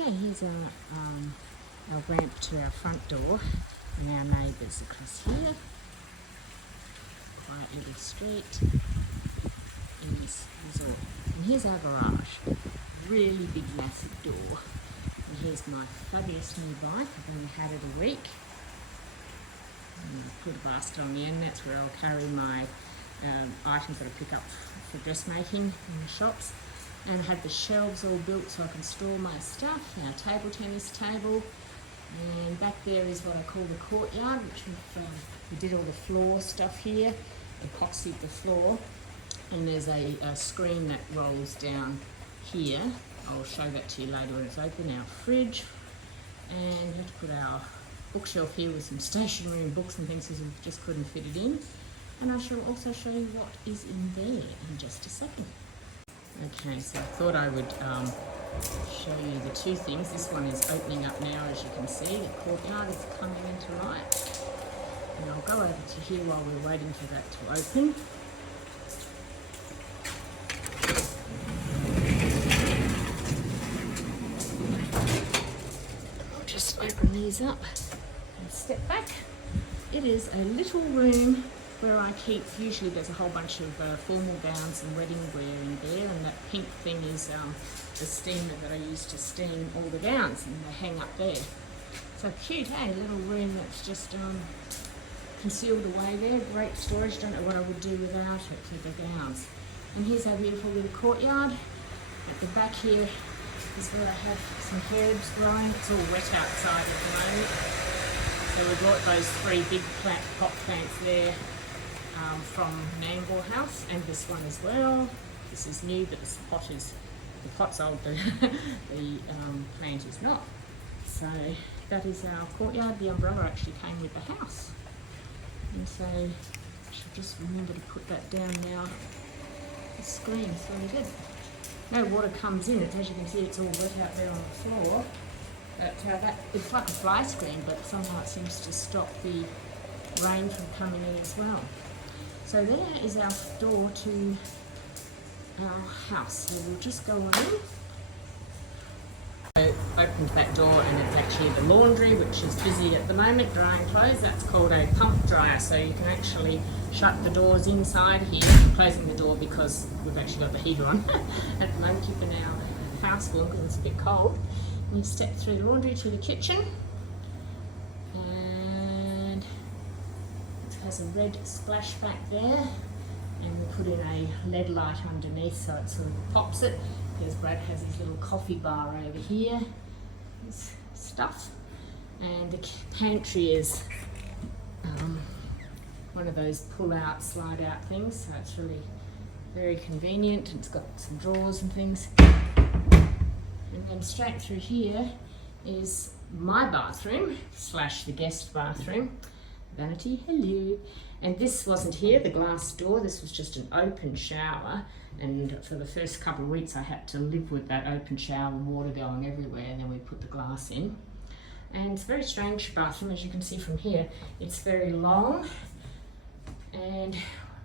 Okay, here's our ramp to our front door and our neighbours across here. Quiet little street in this resort. And here's our garage. Really big, massive door. And here's my fabulous new bike. I've only had it a week. And I put a basket on the end. That's where I'll carry my items that I pick up for dressmaking in the shops. And I have the shelves all built so I can store my stuff. Our table tennis table. And back there is what I call the courtyard, which we did all the floor stuff here, epoxied the floor. And there's a screen that rolls down here. I'll show that to you later when it's open. Our fridge. And we have to put our bookshelf here with some stationery and books and things because we just couldn't fit it in. And I shall also show you what is in there in just a second. Okay, so I thought I would show you the two things. This one is opening up now, as you can see. The courtyard is coming into light. And I'll go over to here while we're waiting for that to open. I'll just open these up and step back. It is a little room where I keep, usually there's a whole bunch of formal gowns and wedding wear in there, and that pink thing is the steamer that I use to steam all the gowns, and they hang up there. So cute, eh? A little room that's just concealed away there. Great storage. Don't know what I would do without it for the gowns. And here's our beautiful little courtyard. At the back here is where I have some herbs growing. It's all wet outside at the moment. So we bought those 3 big pot plants there from Nambour House, and this one as well. This is new, but the pot's old, the plant is not. So that is our courtyard. The umbrella actually came with the house. And so I should just remember to put that down now. The screen's really good. No water comes in. As you can see, it's all wet out there on the floor. But it's like a fly screen, but somehow it seems to stop the rain from coming in as well. So there is our door to our house. So we'll just go on in. So opened that door, and it's actually the laundry, which is busy at the moment, drying clothes. That's called a pump dryer. So you can actually shut the doors inside here. I'm closing the door because we've actually got the heater on at the moment, keeping our house warm because it's a bit cold. And you step through the laundry to the kitchen. Has a red splashback there, and we'll put in a LED light underneath so it sort of pops it, because Brad has his little coffee bar over here, his stuff. And the pantry is one of those pull-out, slide-out things, so it's really very convenient. It's got some drawers and things. And then straight through here is my bathroom / the guest bathroom. Vanity, hello. And this wasn't here, the glass door. This was just an open shower, and for the first couple of weeks I had to live with that open shower and water going everywhere, and then we put the glass in. And it's a very strange bathroom, as you can see from here. It's very long, and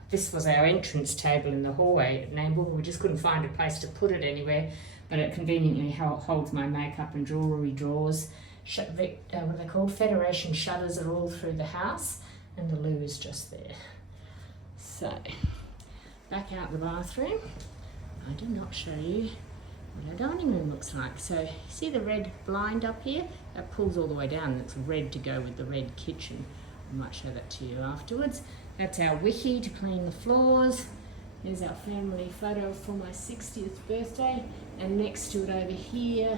this was our entrance table in the hallway at Nambour. We just couldn't find a place to put it anywhere, but it conveniently holds my makeup and jewellery drawers. What are they called? Federation shutters are all through the house, and the loo is just there. So, back out the bathroom. I did not show you what our dining room looks like. So, see the red blind up here? That pulls all the way down, and it's red to go with the red kitchen. I might show that to you afterwards. That's our wiki to clean the floors. There's our family photo for my 60th birthday, and next to it over here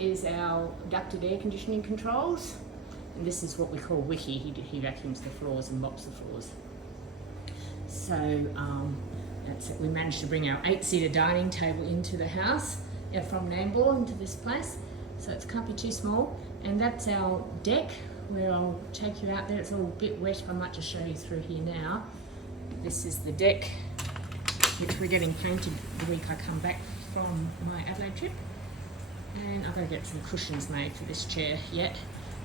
is our ducted air conditioning controls, and this is what we call Wiki. He vacuums the floors and mops the floors. So that's it. We managed to bring our 8-seater dining table into the house from Nambour into this place, so it can't be too small. And that's our deck, where I'll take you out there. It's all a bit wet. I might just show you through here now. This is the deck, which we're getting painted the week I come back from my Adelaide trip. And I've got to get some cushions made for this chair yet.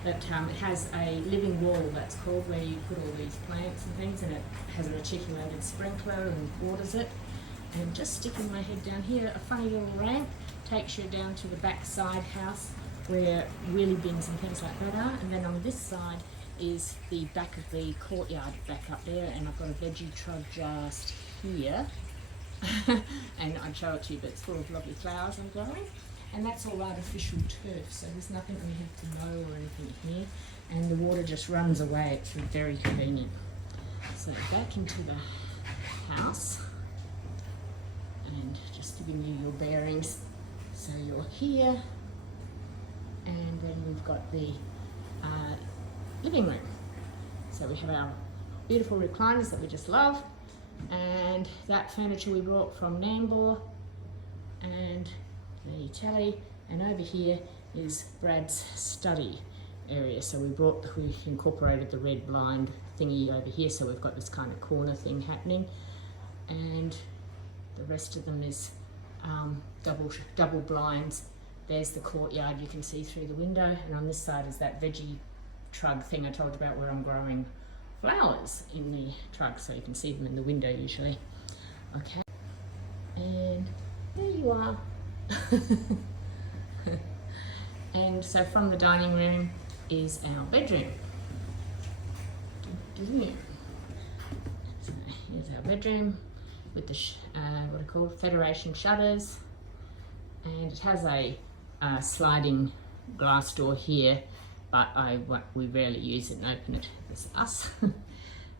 But it has a living wall, that's called, where you put all these plants and things, and it has a reticulated sprinkler and waters it. And just sticking my head down here, a funny little ramp takes you down to the back side house where wheelie bins and things like that are. And then on this side is the back of the courtyard back up there, and I've got a veggie trug just here. And I'd show it to you, but it's full of lovely flowers I'm growing. And that's all artificial turf, so there's nothing we have to mow or anything here. And the water just runs away, it's very convenient. So back into the house, and just giving you your bearings. So you're here, and then we've got the living room. So we have our beautiful recliners that we just love, and that furniture we brought from Nambour, and the telly, and over here is Brad's study area. So we incorporated the red blind thingy over here, so we've got this kind of corner thing happening, and the rest of them is double blinds. There's the courtyard, you can see through the window, and on this side is that veggie trug thing I told you about, where I'm growing flowers in the trug, so you can see them in the window usually. Okay, and there you are. And so from the dining room is our bedroom. So here's our bedroom with the what are called Federation shutters, and it has a sliding glass door here, but we rarely use it and open it. It's us.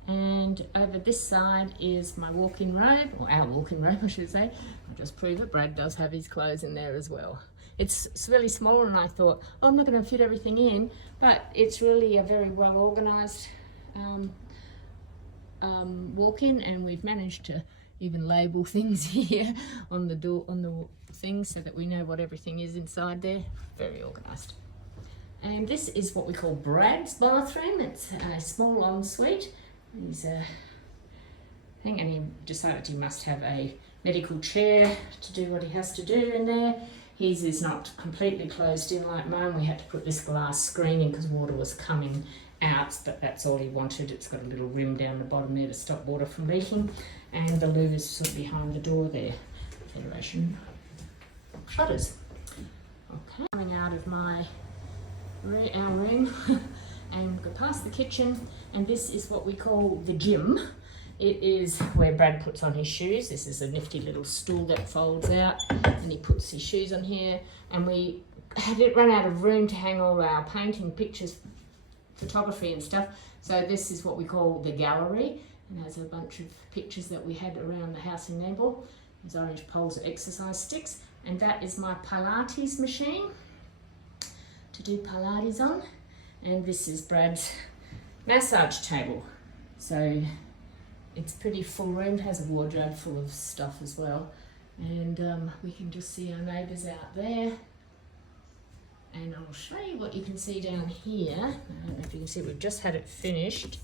And over this side is my walk-in robe, or our walk-in robe I should say. I'll just prove it, Brad does have his clothes in there as well. It's really small, and I thought, oh, I'm not going to fit everything in, but it's really a very well organised walk-in, and we've managed to even label things here on the door, on the thing, so that we know what everything is inside there. Very organised. And this is what we call Brad's bathroom. It's a small ensuite. He's a thing, and he decided he must have a medical chair to do what he has to do in there. His is not completely closed in like mine. We had to put this glass screen in because water was coming out, but that's all he wanted. It's got a little rim down the bottom there to stop water from leaking, and the louvers sort of behind the door there. Federation shutters. Okay, coming out of our room and go past the kitchen, and this is what we call the gym. It is where Brad puts on his shoes. This is a nifty little stool that folds out, and he puts his shoes on here. And we had it run out of room to hang all our painting, pictures, photography and stuff. So this is what we call the gallery, and has a bunch of pictures that we had around the house in Nambour. There's orange poles of exercise sticks, and that is my Pilates machine to do Pilates on. And this is Brad's massage table. So it's pretty full room. It has a wardrobe full of stuff as well. And we can just see our neighbours out there. And I'll show you what you can see down here. I don't know if you can see, we've just had it finished.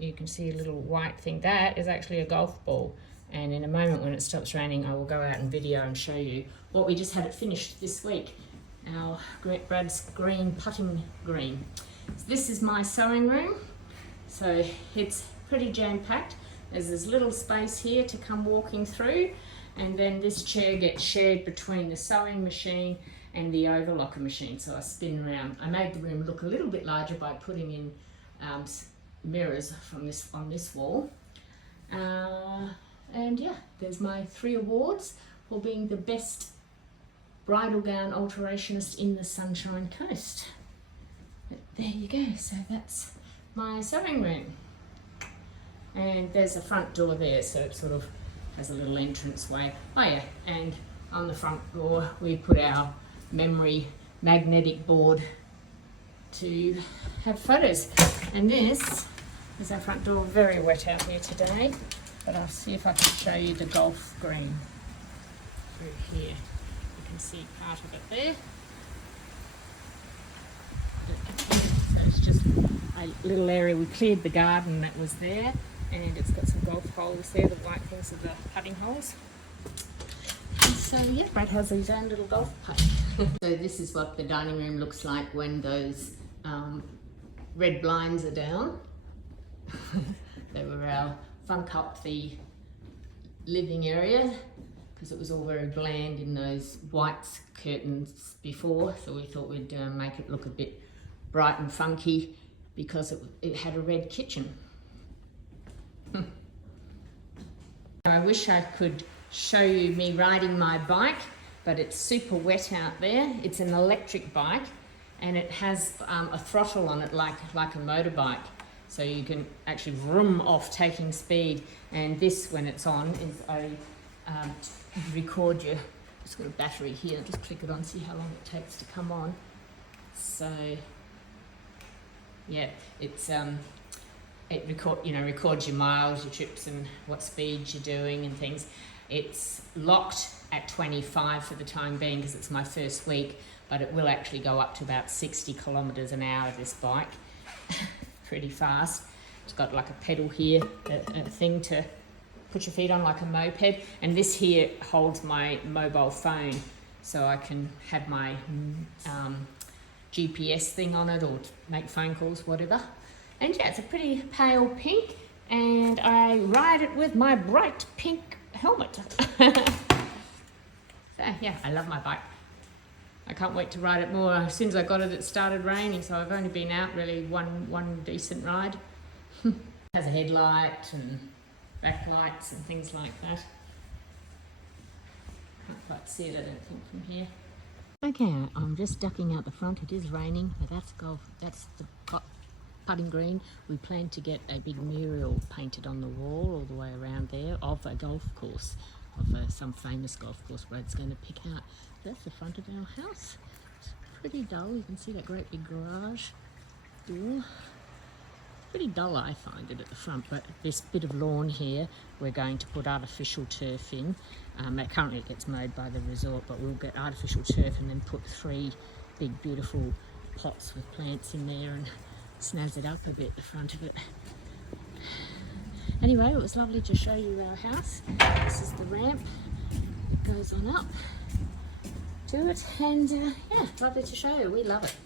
You can see a little white thing. That is actually a golf ball. And in a moment when it stops raining, I will go out and video and show you what we just had it finished this week. Our Brad's green putting green. So this is my sewing room. So it's pretty jam-packed. There's this little space here to come walking through, and then this chair gets shared between the sewing machine and the overlocker machine, so I spin around. I made the room look a little bit larger by putting in mirrors from on this wall. And yeah, there's my 3 awards for being the best bridal gown alterationist in the Sunshine Coast. But there you go, so that's my sewing room. And there's a front door there, so it sort of has a little entrance way. Oh yeah, and on the front door we put our memory magnetic board to have photos. And this is our front door. Very wet out here today, but I'll see if I can show you the golf green through here. You can see part of it there. So it's just a little area. We cleared the garden that was there, and it's got some golf holes there. The white things are the putting holes. And so yeah, Brad has his own little golf putt. So this is what the dining room looks like when those red blinds are down. They were our fun cup, the living area, because it was all very bland in those white curtains before, so we thought we'd make it look a bit bright and funky because it had a red kitchen. I wish I could show you me riding my bike, but it's super wet out there. It's an electric bike and it has a throttle on it like a motorbike. So you can actually vroom off taking speed. And this, when it's on, is I record you. It's got a battery here. Just click it on, see how long it takes to come on. So yeah, it's it records your miles, your trips, and what speeds you're doing and things. It's locked at 25 for the time being because it's my first week, but it will actually go up to about 60 kilometers an hour, this bike. Pretty fast. It's got like a pedal here, a thing to put your feet on like a moped, and this here holds my mobile phone, so I can have my GPS thing on it or make phone calls, whatever. And yeah, it's a pretty pale pink, and I ride it with my bright pink helmet. So yeah, I love my bike. I can't wait to ride it more. As soon as I got it, it started raining, so I've only been out really one decent ride. It has a headlight and backlights and things like that. Can't quite see it, I don't think, from here. Okay, I'm just ducking out the front. It is raining, but that's the putting green. We plan to get a big mural painted on the wall all the way around there of a golf course, of some famous golf course where it's going to pick out. That's the front of our house. It's pretty dull. You can see that great big garage door. Pretty dull, I find it, at the front, but this bit of lawn here, we're going to put artificial turf in. Currently it gets mowed by the resort, but we'll get artificial turf and then put 3 big beautiful pots with plants in there and snazz it up a bit, the front of it. Anyway, it was lovely to show you our house. This is the ramp. It goes on up to it, and yeah, lovely to show you. We love it.